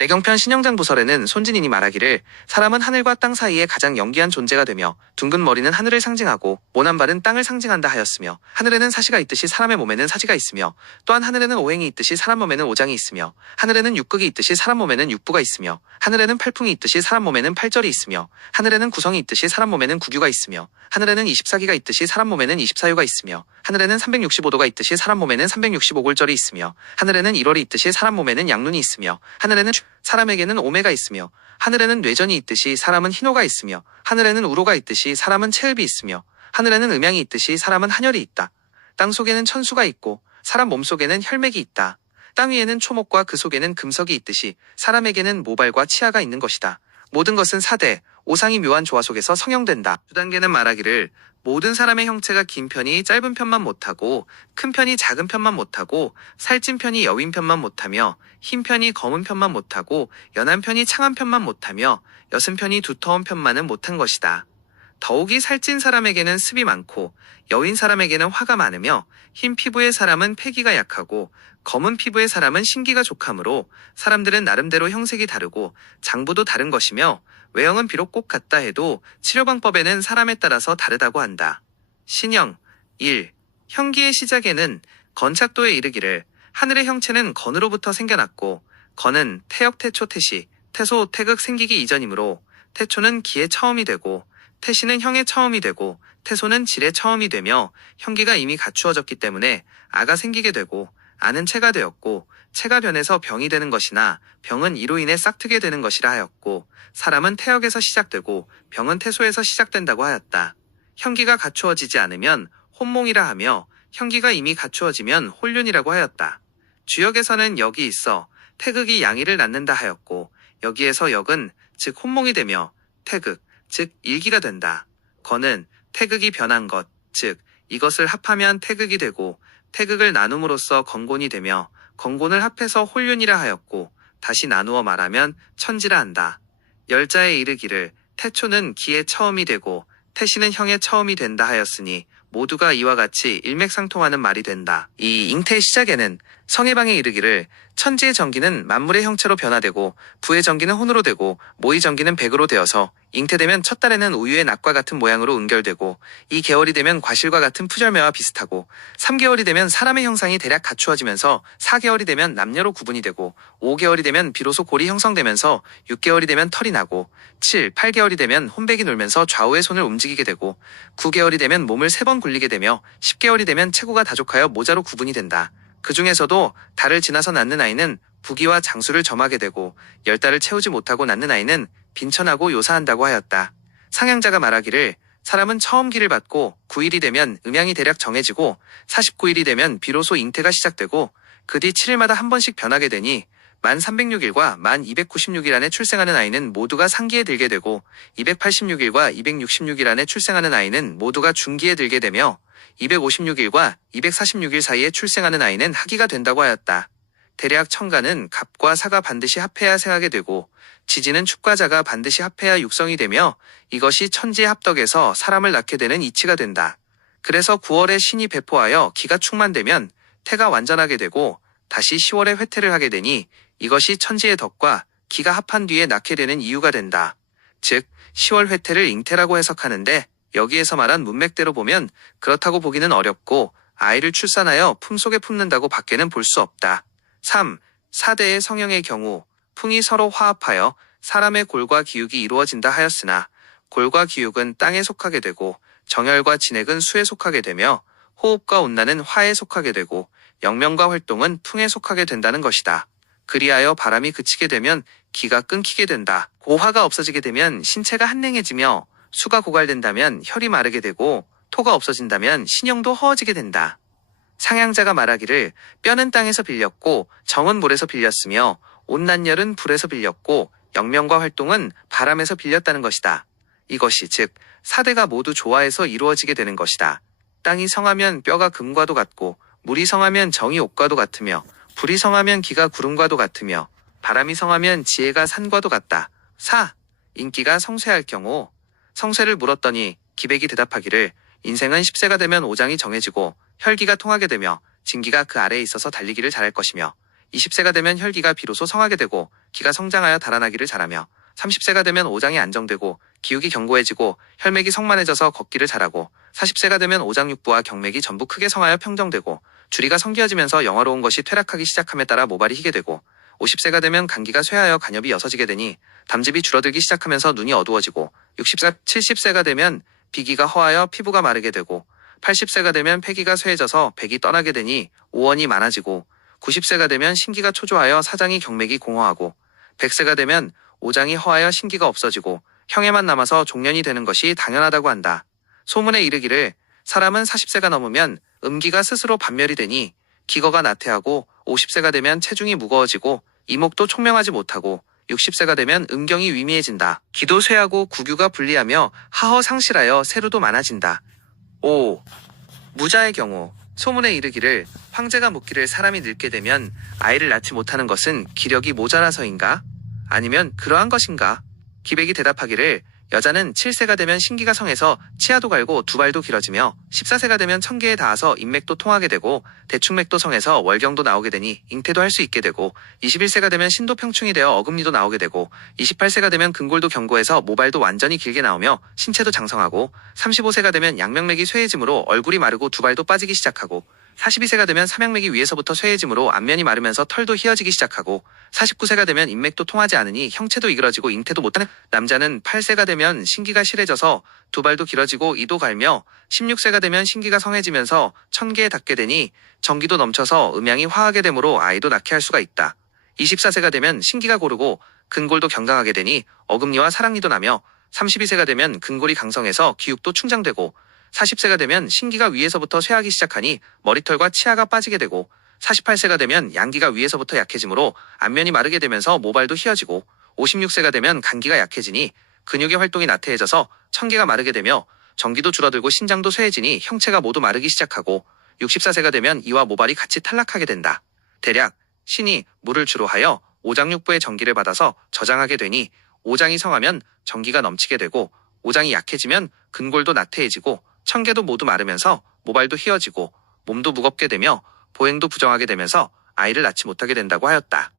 내경편 신영장부설에는 손진인이 말하기를 사람은 하늘과 땅 사이에 가장 영기한 존재가 되며 둥근 머리는 하늘을 상징하고 모난 발은 땅을 상징한다 하였으며 하늘에는 사시가 있듯이 사람의 몸에는 사지가 있으며 또한 하늘에는 오행이 있듯이 사람 몸에는 오장이 있으며 하늘에는 육극이 있듯이 사람 몸에는 육부가 있으며 하늘에는 팔풍이 있듯이 사람 몸에는 팔절이 있으며 하늘에는 구성이 있듯이 사람 몸에는 구규가 있으며 하늘에는 24기가 있듯이 사람 몸에는 24유가 있으며 하늘에는 365도가 있듯이 사람 몸에는 365골절이 있으며 하늘에는 1월이 있듯이 사람 몸에는 양눈이 있으며 하늘에는 사람에게는 오매가 있으며 하늘에는 뇌전이 있듯이 사람은 희노가 있으며 하늘에는 우로가 있듯이 사람은 체흡이 있으며 하늘에는 음양이 있듯이 사람은 한혈이 있다. 땅 속에는 천수가 있고 사람 몸속에는 혈맥이 있다. 땅 위에는 초목과 그 속에는 금석이 있듯이 사람에게는 모발과 치아가 있는 것이다. 모든 것은 사대, 오상이 묘한 조화 속에서 성형된다. 주단계는 말하기를 모든 사람의 형체가 긴 편이 짧은 편만 못하고 큰 편이 작은 편만 못하고 살찐 편이 여윈 편만 못하며 흰 편이 검은 편만 못하고 연한 편이 창한 편만 못하며 여슨 편이 두터운 편만은 못한 것이다. 더욱이 살찐 사람에게는 습이 많고 여윈 사람에게는 화가 많으며 흰 피부의 사람은 패기가 약하고 검은 피부의 사람은 신기가 족하므로 사람들은 나름대로 형색이 다르고 장부도 다른 것이며 외형은 비록 꼭 같다 해도 치료방법에는 사람에 따라서 다르다고 한다. 신형 1. 형기의 시작에는 건착도에 이르기를 하늘의 형체는 건으로부터 생겨났고 건은 태역 태초 태시 태소 태극 생기기 이전이므로 태초는 기의 처음이 되고 태시는 형의 처음이 되고 태소는 질의 처음이 되며 형기가 이미 갖추어졌기 때문에 아가 생기게 되고 아는 체가 되었고 체가 변해서 병이 되는 것이나 병은 이로 인해 싹트게 되는 것이라 하였고 사람은 태역에서 시작되고 병은 태소에서 시작된다고 하였다. 형기가 갖추어지지 않으면 혼몽이라 하며 형기가 이미 갖추어지면 혼륜이라고 하였다. 주역에서는 역이 있어 태극이 양의를 낳는다 하였고 여기에서 역은 즉 혼몽이 되며 태극 즉 일기가 된다. 건은 태극이 변한 것 즉 이것을 합하면 태극이 되고 태극을 나눔으로써 건곤이 되며 건곤을 합해서 혼륜이라 하였고 다시 나누어 말하면 천지라 한다. 열자에 이르기를 태초는 기의 처음이 되고 태시는 형의 처음이 된다 하였으니 모두가 이와 같이 일맥상통하는 말이 된다. 이 잉태의 시작에는 성해방에 이르기를 천지의 전기는 만물의 형체로 변화되고 부의 전기는 혼으로 되고 모의 전기는 백으로 되어서 잉태되면 첫 달에는 우유의 낙과 같은 모양으로 은결되고 2개월이 되면 과실과 같은 푸절매와 비슷하고 3개월이 되면 사람의 형상이 대략 갖추어지면서 4개월이 되면 남녀로 구분이 되고 5개월이 되면 비로소 골이 형성되면서 6개월이 되면 털이 나고 7, 8개월이 되면 혼백이 놀면서 좌우의 손을 움직이게 되고 9개월이 되면 몸을 3번 굴리게 되며 10개월이 되면 체구가 다족하여 모자로 구분이 된다. 그 중에서도 달을 지나서 낳는 아이는 부기와 장수를 점하게 되고 10달을 채우지 못하고 낳는 아이는 빈천하고 요사한다고 하였다. 상향자가 말하기를 사람은 처음 기를 받고 9일이 되면 음양이 대략 정해지고 49일이 되면 비로소 잉태가 시작되고 그 뒤 7일마다 한 번씩 변하게 되니 만 306일과 만 296일 안에 출생하는 아이는 모두가 상기에 들게 되고 286일과 266일 안에 출생하는 아이는 모두가 중기에 들게 되며 256일과 246일 사이에 출생하는 아이는 하기가 된다고 하였다. 대략 천가는 갑과 사가 반드시 합해야 생하게 되고 지지는 축과 자가 반드시 합해야 육성이 되며 이것이 천지의 합덕에서 사람을 낳게 되는 이치가 된다. 그래서 9월에 신이 배포하여 기가 충만되면 태가 완전하게 되고 다시 10월에 회태를 하게 되니 이것이 천지의 덕과 기가 합한 뒤에 낳게 되는 이유가 된다. 즉 10월 회태를 잉태라고 해석하는데 여기에서 말한 문맥대로 보면 그렇다고 보기는 어렵고 아이를 출산하여 품속에 품는다고 밖에는 볼 수 없다. 3. 사대의 성형의 경우 풍이 서로 화합하여 사람의 골과 기육이 이루어진다 하였으나 골과 기육은 땅에 속하게 되고 정열과 진액은 수에 속하게 되며 호흡과 온난은 화에 속하게 되고 영명과 활동은 풍에 속하게 된다는 것이다. 그리하여 바람이 그치게 되면 기가 끊기게 된다. 고화가 없어지게 되면 신체가 한냉해지며 수가 고갈된다면 혈이 마르게 되고 토가 없어진다면 신형도 허어지게 된다. 상향자가 말하기를 뼈는 땅에서 빌렸고 정은 물에서 빌렸으며 온난열은 불에서 빌렸고 영명과 활동은 바람에서 빌렸다는 것이다. 이것이 즉 사대가 모두 조화해서 이루어지게 되는 것이다. 땅이 성하면 뼈가 금과도 같고 물이 성하면 정이 옥과도 같으며 불이 성하면 기가 구름과도 같으며 바람이 성하면 지혜가 산과도 같다. 4. 인기가 성쇠할 경우 성쇠를 물었더니 기백이 대답하기를 인생은 10세가 되면 오장이 정해지고 혈기가 통하게 되며 진기가 그 아래에 있어서 달리기를 잘할 것이며 20세가 되면 혈기가 비로소 성하게 되고 기가 성장하여 달아나기를 잘하며 30세가 되면 오장이 안정되고 기욱이 견고해지고 혈맥이 성만해져서 걷기를 잘하고 40세가 되면 오장육부와 경맥이 전부 크게 성하여 평정되고 주리가 성기어지면서 영화로운 것이 퇴락하기 시작함에 따라 모발이 희게 되고 50세가 되면 간기가 쇠하여 간엽이 여서지게 되니 담즙이 줄어들기 시작하면서 눈이 어두워지고 70세가 되면 비기가 허하여 피부가 마르게 되고 80세가 되면 폐기가 쇠해져서 백이 떠나게 되니 오원이 많아지고 90세가 되면 신기가 초조하여 사장이 경맥이 공허하고 100세가 되면 오장이 허하여 신기가 없어지고 형에만 남아서 종년이 되는 것이 당연하다고 한다. 소문에 이르기를 사람은 40세가 넘으면 음기가 스스로 반멸이 되니 기거가 나태하고 50세가 되면 체중이 무거워지고 이목도 총명하지 못하고 60세가 되면 음경이 위미해진다. 기도 쇠하고 구규가 분리하며 하허 상실하여 세루도 많아진다. 5. 무자의 경우 소문에 이르기를 황제가 묻기를 사람이 늙게 되면 아이를 낳지 못하는 것은 기력이 모자라서인가? 아니면 그러한 것인가? 기백이 대답하기를 여자는 7세가 되면 신기가 성해서 치아도 갈고 두 발도 길어지며 14세가 되면 천계에 닿아서 인맥도 통하게 되고 대충맥도 성해서 월경도 나오게 되니 잉태도 할 수 있게 되고 21세가 되면 신도 평충이 되어 어금니도 나오게 되고 28세가 되면 근골도 견고해서 모발도 완전히 길게 나오며 신체도 장성하고 35세가 되면 양명맥이 쇠해지므로 얼굴이 마르고 두 발도 빠지기 시작하고 42세가 되면 삼양맥이 위에서부터 쇠해지므로 앞면이 마르면서 털도 휘어지기 시작하고 49세가 되면 인맥도 통하지 않으니 형체도 이그러지고 잉태도 못하는 남자는 8세가 되면 신기가 실해져서 두 발도 길어지고 이도 갈며 16세가 되면 신기가 성해지면서 천계에 닿게 되니 정기도 넘쳐서 음양이 화하게 되므로 아이도 낳게 할 수가 있다. 24세가 되면 신기가 고르고 근골도 견강하게 되니 어금니와 사랑니도 나며 32세가 되면 근골이 강성해서 기육도 충장되고 40세가 되면 신기가 위에서부터 쇠하기 시작하니 머리털과 치아가 빠지게 되고 48세가 되면 양기가 위에서부터 약해지므로 앞면이 마르게 되면서 모발도 휘어지고 56세가 되면 간기가 약해지니 근육의 활동이 나태해져서 천계가 마르게 되며 정기도 줄어들고 신장도 쇠해지니 형체가 모두 마르기 시작하고 64세가 되면 이와 모발이 같이 탈락하게 된다. 대략 신이 물을 주로 하여 오장육부의 정기를 받아서 저장하게 되니 오장이 성하면 정기가 넘치게 되고 오장이 약해지면 근골도 나태해지고 천계도 모두 마르면서 모발도 휘어지고 몸도 무겁게 되며 보행도 부정하게 되면서 아이를 낳지 못하게 된다고 하였다.